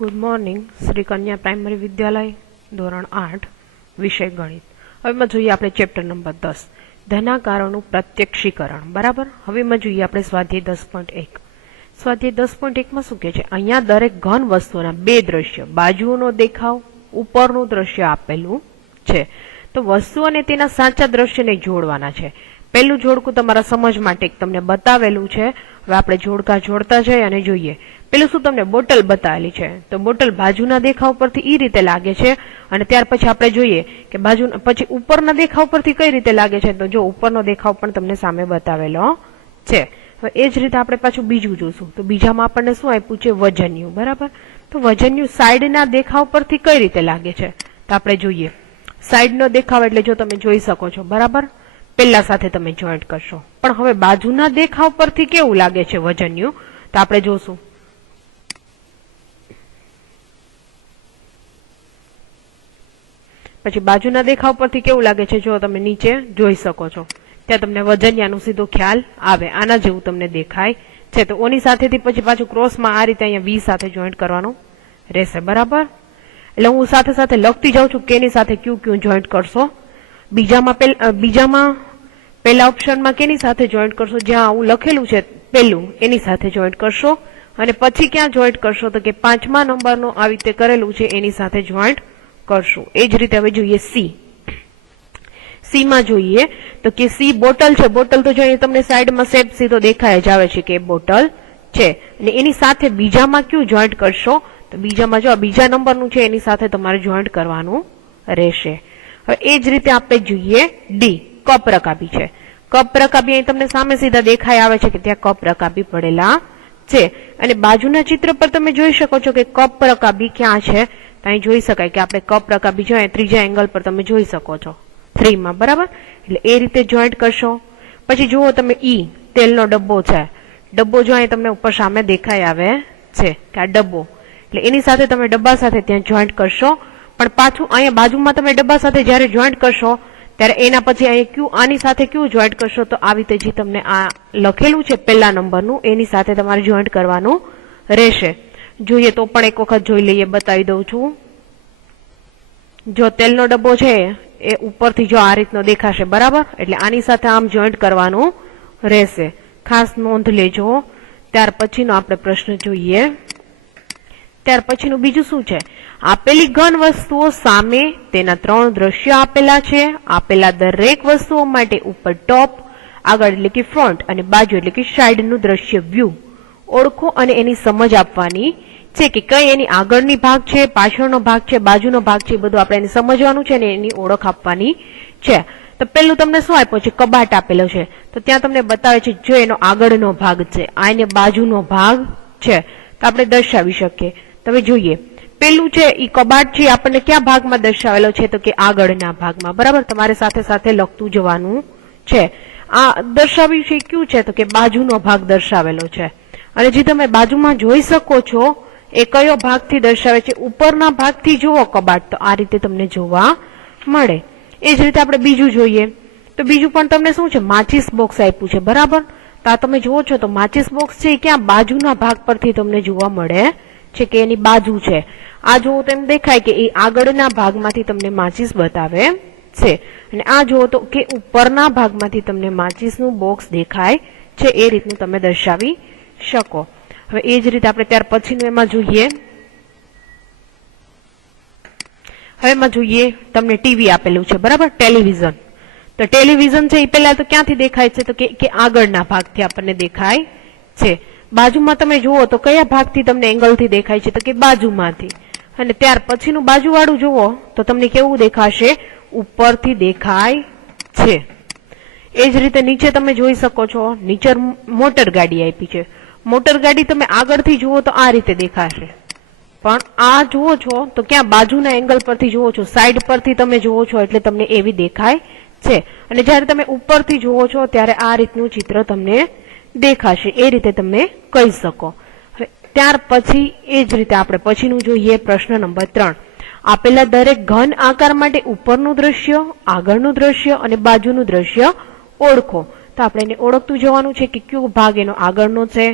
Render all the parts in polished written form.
Good morning. Shri કન્યા primary વિદ્યાલય ધોરણ 8 વિષય ગણિત. હવેમાં જોઈએ આપણે ચેપ્ટર નંબર 10 ધનાકારોનું પ્રત્યક્ષીકરણ. બરાબર. હવેમાં જોઈએ આપણે સ્વાધ્યાય 10.1. સ્વાધ્યાય 10.1 માં શું કહે છે? અહીંયા દરેક ઘન વસ્તુના બે દ્રશ્ય, બાજુઓનો દેખાવ, ઉપરનું દ્રશ્ય આપેલું છે. તો વસ્તુ અને તેના સાચા દ્રશ્યને જોડવાના છે. પહેલું જોડકું તમારા સમજ માટે તમને બતાવેલું છે. હવે આપણે જોડકા જોડતા જઈએ અને જોઈએ. પેલું શું તમને બોટલ બતાવેલી છે, તો બોટલ બાજુના દેખાવ પરથી એ રીતે લાગે છે, અને ત્યાર પછી આપણે જોઈએ કે પછી ઉપરના દેખાવ પરથી કઈ રીતે લાગે છે. તો જો ઉપરનો દેખાવ પણ તમને સામે બતાવેલો છે. હવે એ જ રીતે આપણે પાછું બીજું જોશું. તો બીજામાં આપણને શું આપ્યું છે? વજન્યુ. બરાબર. તો વજન્યુ સાઈડના દેખાવ પરથી કઈ રીતે લાગે છે, તો આપણે જોઈએ. સાઈડનો દેખાવ એટલે જો તમે જોઈ શકો છો, બરાબર, પેલા સાથે તમે જોઈન્ટ કરશો. પણ હવે બાજુના દેખાવ પરથી કેવું લાગે છે વજન્યુ, તો આપણે જોશું. પછી બાજુના દેખાવ પરથી કેવું લાગે છે, જો તમે નીચે જોઈ શકો છો, ત્યાં તમને વજનિયાનો સીધો ખ્યાલ આવે. આના જેવું તમને દેખાય છે. તો ઓની સાથેથી પછી પાછું ક્રોસમાં આ રીતે અહીંયા વી સાથે જોઈન્ટ કરવાનું રહેશે. બરાબર. એટલે હું સાથે સાથે લખતી જાઉં છું કેની સાથે ક્યુ ક્યુ જોઈન્ટ કરશો. બીજામાં પહેલા ઓપ્શનમાં કેની સાથે જોઈન્ટ કરશો? જ્યાં આવું લખેલું છે પહેલું, એની સાથે જોઈન્ટ કરશો. અને પછી ક્યાં જોઈન્ટ કરશો? તો કે 5મા નંબરનું આવી રીતે કરેલું છે એની સાથે જોઈન્ટ કરશું. એ જ રીતે હવે જોઈએ સી માં જોઈએ તો કે સી બોટલ છે. બોટલ તો જોઈએ તમને સાઈડમાં શેપ સીધો દેખાય જ આવે છે કે બોટલ છે. અને એની સાથે બીજામાં ક્યુ જોઈન્ટ કરશો? તો બીજામાં જો બીજા નંબરનું છે એની સાથે તમારે જોઈન્ટ કરવાનું રહેશે. હવે એ જ રીતે આપણે જોઈએ ડી, કપ રકાબી છે. કપ રકાબી અહીં તમને સામે સીધા દેખાય આવે છે કે ત્યાં કપ રકાબી પડેલા છે. અને બાજુના ચિત્ર પર તમે જોઈ શકો છો કે કપ રકાબી ક્યાં છે. અહીં જોઈ શકાય કે આપણે કપ રકાબી જોઈએ ત્રીજા એંગલ પર તમે જોઈ શકો છો 3 માં. બરાબર. એટલે એ રીતે જોઈન્ટ કરશો. પછી જુઓ તમે ઈ, તેલનો ડબ્બો છે. ડબ્બો જો અહીં તમને ઉપર સામે દેખાય આવે છે કે આ ડબ્બો, એટલે એની સાથે તમે ડબ્બા સાથે ત્યાં જોઈન્ટ કરશો. પણ પાછું અહીંયા બાજુમાં તમે ડબ્બા સાથે જયારે જોઈન્ટ કરશો ત્યારે એના પછી અહીં ક્યુ, આની સાથે ક્યુ જોઈન્ટ કરશો? તો આવી રીતે જે તમને આ લખેલું છે પહેલા નંબરનું એની સાથે તમારે જોઈન્ટ કરવાનું રહેશે. જોઈએ તો પણ એક વખત જોઈ લઈએ, બતાવી દઉં છું. જો તેલનો ડબ્બો છે એ ઉપરથી જો આ રીતનો દેખાશે. બરાબર. એટલે આની સાથે આમ જોઈન્ટ કરવાનું રહેશે. ખાસ નોંધ લેજો. ત્યાર પછીનો આપણે પ્રશ્ન જોઈએ. ત્યાર પછીનું બીજું શું છે? આપેલી ઘન વસ્તુઓ સામે તેના 3 દ્રશ્યો આપેલા છે. આપેલા દરેક વસ્તુઓ માટે ઉપર ટોપ, આગળ એટલે કે ફ્રન્ટ, અને બાજુ એટલે કે સાઈડનું દ્રશ્ય વ્યૂ ઓળખો અને એની સમજ આપવાની છે કે કઈ એની આગળની ભાગ છે, પાછળનો ભાગ છે, બાજુનો ભાગ છે. બધું આપણે એને સમજવાનું છે અને એની ઓળખ આપવાની છે. તો પેલું તમને શું આપ્યું છે? કબાટ આપેલો છે. તો ત્યાં તમને બતાવે છે જો એનો આગળનો ભાગ છે, આ એને બાજુનો ભાગ છે, તો આપણે દર્શાવી શકીએ. તમે જોઈએ પેલું છે એ કબાટ છે, આપણને ક્યાં ભાગમાં દર્શાવેલો છે? તો કે આગળના ભાગમાં. બરાબર. તમારે સાથે સાથે લખતું જવાનું છે. આ દર્શાવ્યું છે ક્યુ છે? તો કે બાજુનો ભાગ દર્શાવેલો છે. અને જે તમે બાજુમાં જોઈ શકો છો એ કયો ભાગથી દર્શાવે છે? ઉપરના ભાગથી જુઓ કબાટ, તો આ રીતે તમને જોવા મળે. એ જ રીતે આપણે બીજું જોઈએ. તો બીજું પણ તમને શું છે? માચિસ બોક્સ આપ્યું છે. બરાબર. તો આ તમે જુઓ છો તો માચિસ બોક્સ છે એ ક્યાં? બાજુના ભાગ પરથી તમને જોવા મળે છે કે એની બાજુ છે. આ જુઓ તો એમ દેખાય કે એ આગળના ભાગમાંથી તમને માચિસ બતાવે છે. અને આ જુઓ તો કે ઉપરના ભાગમાંથી તમને માચિસનું બોક્સ દેખાય છે. એ રીતનું તમે દર્શાવી શકો. હવે એ જ રીતે આપણે ત્યાર પછીનું એમાં જોઈએ. હવે એમાં જોઈએ તમને ટીવી આપેલું છે. બરાબર. ટેલિવિઝન. તો ટેલિવિઝન છે એ પહેલા તો ક્યાંથી દેખાય છે? તો કે આગળના ભાગથી આપણને દેખાય છે. બાજુમાં તમે જુઓ તો કયા ભાગથી તમને એંગલથી દેખાય છે? તો કે બાજુમાંથી. અને ત્યાર પછીનું બાજુવાળું જુઓ તો તમને કેવું દેખાશે? ઉપરથી દેખાય છે. એ જ રીતે નીચે તમે જોઈ શકો છો. નીચે મોટર ગાડી આપી છે. મોટર ગાડી તમે આગળથી જુઓ તો આ રીતે દેખાશે. પણ આ જુઓ છો તો ક્યાં? બાજુના એંગલ પરથી જુઓ છો, સાઈડ પરથી તમે જુઓ છો એટલે તમને એવી દેખાય છે. અને જયારે તમે ઉપરથી જુઓ છો ત્યારે આ રીતનું ચિત્ર તમને દેખાશે. એ રીતે તમે કહી શકો. ત્યાર પછી એ જ રીતે આપણે પછીનું જોઈએ. પ્રશ્ન નંબર 3. આપેલા દરેક ઘન આકાર માટે ઉપરનું દ્રશ્ય, આગળનું દ્રશ્ય અને બાજુનું દ્રશ્ય ઓળખો. તો આપણે એને ઓળખતું જવાનું છે કે કયો ભાગ એનો આગળનો છે,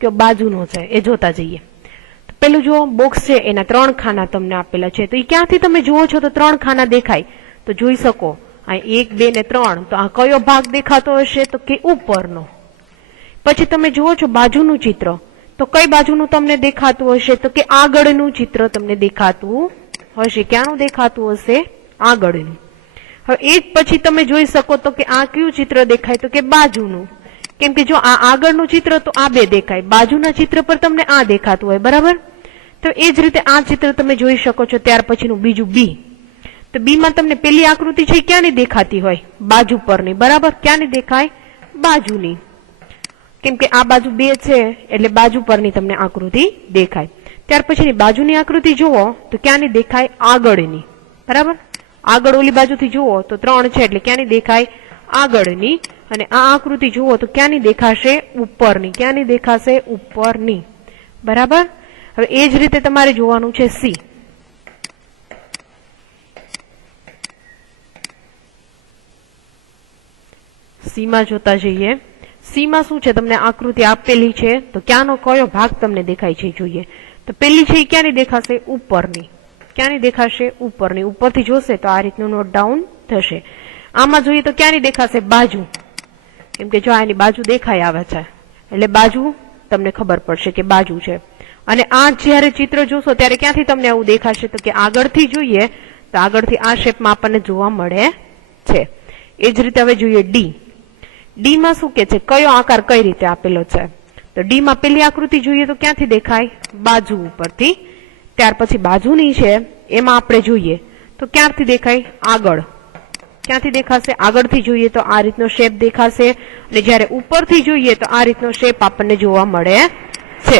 કયો બાજુનો છે, એ જોતા જઈએ. પેલું જો બોક્સ છે એના 3 ખાના તમને આપેલા છે, તો એ ક્યાંથી તમે જુઓ છો તો 3 ખાના દેખાય, તો જોઈ શકો આ 1, 2 ને 3, તો આ કયો ભાગ દેખાતો હશે તો કે ઉપરનો. પછી તમે જુઓ છો બાજુનું ચિત્ર, તો કઈ બાજુનું તમને દેખાતું હશે તો કે આગળનું ચિત્ર તમને દેખાતું હશે. ક્યાંનું દેખાતું હશે? આગળનું. હવે એ જ પછી તમે જોઈ શકો તો કે આ કયું ચિત્ર દેખાય તો કે બાજુનું. કેમ કે જો આ આગળનું ચિત્ર તો આ બે દેખાય, બાજુના ચિત્ર પર તમને આ દેખાતું હોય, બરાબર? તો એ જ રીતે આ ચિત્ર તમે જોઈ શકો છો. ત્યાર પછીનું બીજું બી, તો બી માં તમને પેલી આકૃતિ છે ક્યાંની દેખાતી હોય? બાજુ પરની, બરાબર? ક્યાંની દેખાય? બાજુની. કેમ કે આ બાજુ 2 છે એટલે બાજુ પરની તમને આકૃતિ દેખાય. ત્યાર પછીની બાજુની આકૃતિ જુઓ તો ક્યાંની દેખાય? આગળની, બરાબર? આગળ ઓલી બાજુથી જુઓ તો 3 છે એટલે ક્યાંની દેખાય? આગળની. અને આ આકૃતિ જુઓ તો ક્યાંની દેખાશે? ઉપરની. ક્યાંની દેખાશે? ઉપરની, બરાબર? હવે એ જ રીતે તમારે જોવાનું છે સી. સી માં જોતા જઈએ. સી માં શું છે? તમને આકૃતિ આપેલી છે તો ક્યાંનો કયો ભાગ તમને દેખાય છે જોઈએ. તો પેલી છે એ ક્યાંની દેખાશે? ઉપરની. ક્યાંની દેખાશે? ઉપરની. ઉપરથી જોશે તો આ રીતનું નોટ ડાઉન થશે. આમાં જોઈએ તો ક્યાંની દેખાશે? બાજુ. કેમ કે જો આની બાજુ દેખાય આવે છે એટલે બાજુ તમને ખબર પડશે કે બાજુ છે. અને આ જ્યારે ચિત્ર જોશો ત્યારે ક્યાંથી તમને આવું દેખાશે તો કે આગળથી જોઈએ તો આગળથી આ શેપમાં આપણને જોવા મળે છે. એ જ રીતે હવે જોઈએ ડી. ડી માં શું કે છે? કયો આકાર કઈ રીતે આપેલો છે? તો ડી માં પેલી આકૃતિ જોઈએ તો ક્યાંથી દેખાય? બાજુ ઉપરથી. ત્યાર પછી બાજુની છે એમાં આપણે જોઈએ તો ક્યાંથી દેખાય? આગળ. ક્યાંથી દેખાશે? આગળથી જોઈએ તો આ રીતનો શેપ દેખાશે, અને જ્યારે ઉપરથી જોઈએ તો આ રીતનો શેપ આપણને જોવા મળે છે.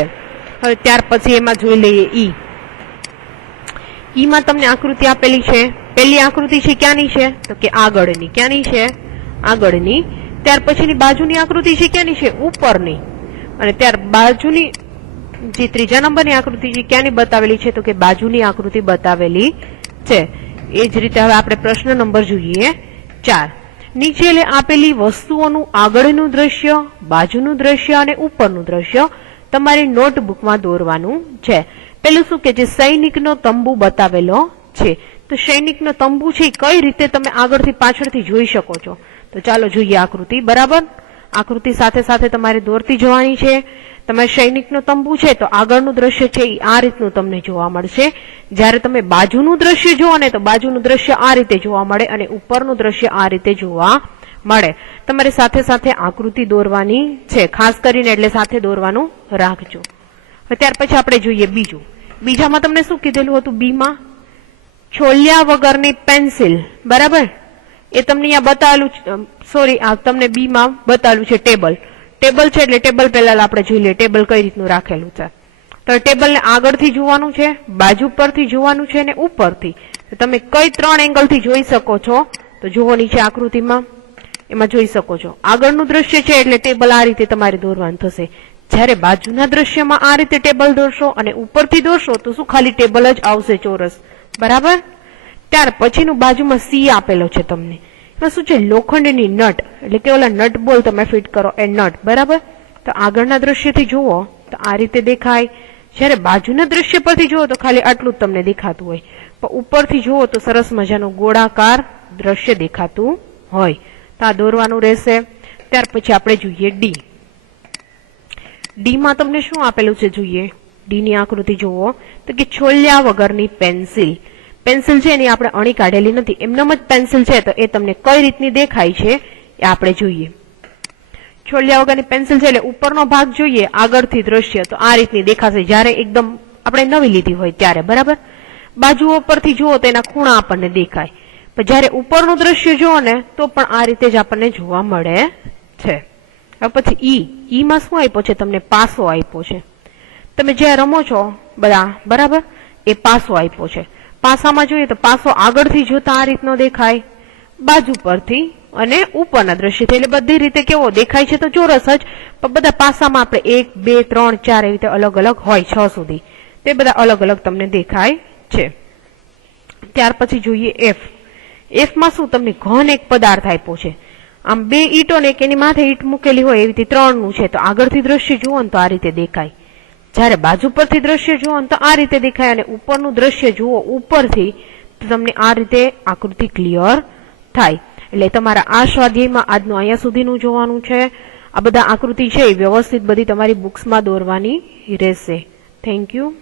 હવે ત્યાર પછી એમાં જોઈ લઈએ ઈ. ઈ માં તમને આકૃતિ આપેલી છે. પેલી આકૃતિ છે ક્યાંની છે તો કે આગળની. ક્યાંની છે? આગળની. ત્યાર પછીની બાજુની આકૃતિ છે ક્યાંની છે? ઉપરની. અને ત્યાર બાજુની જે 3જા નંબરની આકૃતિ છે ક્યાંની બતાવેલી છે તો કે બાજુની આકૃતિ બતાવેલી છે. એ જ રીતે હવે આપણે પ્રશ્ન નંબર જોઈએ 4. નીચે આપેલી વસ્તુઓનું આગળનું દ્રશ્ય, બાજુનું દ્રશ્ય અને ઉપરનું દ્રશ્ય તમારી નોટબુકમાં દોરવાનું છે. પેલું શું કે છે? સૈનિકનો તંબુ બતાવેલો છે. તો સૈનિકનો તંબુ છે કઈ રીતે તમે આગળથી પાછળથી જોઈ શકો છો? તો ચાલો જોઈએ આકૃતિ, બરાબર? આકૃતિ સાથે સાથે તમારે દોરતી જવાની છે. તમારે સૈનિકનો તંબુ છે તો આગળનું દ્રશ્ય છે એ આ રીતનું તમને જોવા મળશે. જ્યારે તમે બાજુનું દ્રશ્ય જુઓ ને તો બાજુનું દ્રશ્ય આ રીતે જોવા મળે અને ઉપરનું દ્રશ્ય આ રીતે જોવા મળે. તમારે સાથે સાથે આકૃતિ દોરવાની છે, ખાસ કરીને એટલે સાથે દોરવાનું રાખજો. ત્યાર પછી આપણે જોઈએ બીજું. બીજામાં તમને શું કીધેલું હતું? બી માં છોલ્યા વગરની પેન્સિલ, બરાબર? એ તમને અહીંયા બતાવેલું, સોરી આ તમને બી માં બતાવેલું છે ટેબલ. ટેબલ છે એટલે ટેબલ પહેલા આપણે જોઈ લઈએ ટેબલ કઈ રીતનું રાખેલું છે. તો ટેબલને આગળથી જોવાનું છે, બાજુ પરથી જોવાનું છે અને ઉપરથી. તો તમે કઈ 3 એંગલથી જોઈ શકો છો તો જુઓ નીચે આકૃતિમાં, એમાં જોઈ શકો છો. આગળનું દ્રશ્ય છે એટલે ટેબલ આ રીતે તમારે દોરવાનું થશે. જ્યારે બાજુના દ્રશ્યમાં આ રીતે ટેબલ દોરશો અને ઉપરથી દોરશો તો શું ખાલી ટેબલ જ આવશે ચોરસ, બરાબર? ત્યાર પછીનું બાજુમાં સી આપેલો છે તમને. એમાં શું છે? લોખંડની નટ, એટલે કે ઓલા નટ બોલ તમે ફિટ કરો એ નટ, બરાબર? તો આગળના દ્રશ્યથી જુઓ તો આ રીતે દેખાય. જ્યારે બાજુના દ્રશ્ય પરથી જુઓ તો ખાલી આટલું જ તમને દેખાતું હોય, પણ ઉપરથી જુઓ તો સરસ મજાનું ગોળાકાર દ્રશ્ય દેખાતું હોય. તો આ દોરવાનું રહેશે. ત્યાર પછી આપણે જોઈએ ડી. ડી માં તમને શું આપેલું છે જોઈએ? ડી ની આકૃતિ જુઓ તો કે છોલ્યા વગરની પેન્સિલ. પેન્સિલ છે એની આપણે અણી કાઢેલી નથી, એમનેમ જ પેન્સિલ છે. તો એ તમને કઈ રીતની દેખાય છે એ આપણે જોઈએ. છોલ્યા વગરની પેન્સિલ છે એટલે ઉપરનો ભાગ જોઈએ આગળથી દ્રશ્ય તો આ રીતની દેખાશે જ્યારે એકદમ આપણે નવી લીધી હોય ત્યારે, બરાબર? બાજુઓ પરથી જુઓ તો એના ખૂણા આપણને દેખાય, પણ જ્યારે ઉપરનું દ્રશ્ય જુઓ ને તો પણ આ રીતે જ આપણને જોવા મળે છે. હવે પછી ઈ માં શું આપ્યો છે તમને? પાસો આપ્યો છે. તમે જ્યાં રમો છો બધા, બરાબર? એ પાસો આપ્યો છે. પાસામાં જોઈએ તો પાસો આગળથી જોતા આ રીતનો દેખાય, બાજુ પરથી અને ઉપરના દ્રશ્યથી, એટલે બધી રીતે કેવો દેખાય છે? તો ચોરસ જ. પણ બધા પાસામાં આપણે 1, 2, 3, 4 એવી રીતે અલગ અલગ હોય, 6 સુધી. તે બધા અલગ અલગ તમને દેખાય છે. ત્યાર પછી જોઈએ એફ. એફ માં શું? તમને ઘન એક પદાર્થ આપ્યો છે. આમ 2 ઈંટો ને એની માથે ઈંટ મૂકેલી હોય એવી રીતે 3 નું છે. તો આગળથી દ્રશ્ય જુઓ ને તો આ રીતે દેખાય. જ્યારે બાજુ પરથી દ્રશ્ય જુઓ તો આ રીતે દેખાય, અને ઉપરનું દ્રશ્ય જુઓ ઉપરથી તો તમને આ રીતે આકૃતિ ક્લિયર થાય. એટલે તમારા આ સ્વાધ્યાયમાં આજનું અહીંયા સુધીનું જોવાનું છે. આ બધા આકૃતિ છે એ વ્યવસ્થિત બધી તમારી બુક્સમાં દોરવાની રહેશે. Thank you.